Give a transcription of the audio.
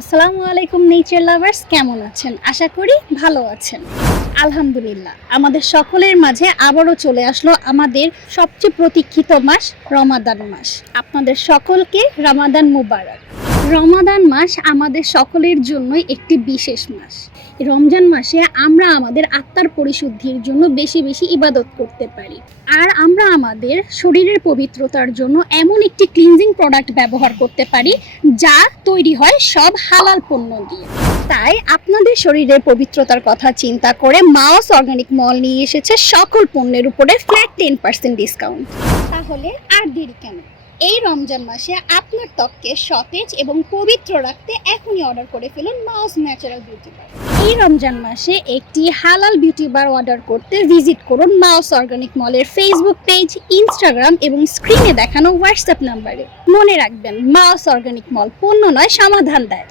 আসসালামু আলাইকুম nature lovers, কেমন আছেন? আশা করি ভালো আছেন। আলহামদুলিল্লাহ, আমাদের সকলের মাঝে আবারও চলে আসলো আমাদের সবচেয়ে প্রতীক্ষিত মাস রমাদান মাস। আপনাদের সকলকে রমাদান মুবারক। রমাদান মাস আমাদের সকলের জন্যই একটি বিশেষ মাস। রমজান মাসে আমরা আমাদের আত্মার পরিশুদ্ধির জন্য বেশি বেশি ইবাদত করতে পারি, আর আমরা আমাদের শরীরের পবিত্রতার জন্য এমন একটি ক্লিনজিং প্রোডাক্ট ব্যবহার করতে পারি যা তৈরি হয় সব হালাল পণ্য দিয়ে। তাই আপনাদের শরীরের পবিত্রতার কথা চিন্তা করে মাওস অর্গানিক মল নিয়ে এসেছে সকল পণ্যের উপরে ফ্ল্যাট 10% ডিসকাউন্ট। তাহলে আর দেরি কেন? এই রমজান মাসে আপনার ত্বককে সতেজ এবং পবিত্র রাখতে এখনই অর্ডার করে ফেলুন মাওস ন্যাচারাল বিউটি বার। এই রমজান মাসে একটি হালাল বিউটি বার অর্ডার করতে ভিজিট করুন মাওস অর্গানিক মলের ফেসবুক পেজ, ইনস্টাগ্রাম এবং স্ক্রিনে দেখানো হোয়াটসঅ্যাপ নাম্বারে। মনে রাখবেন, মাওস অর্গানিক মল পণ্য নয়, সমাধান দেয়।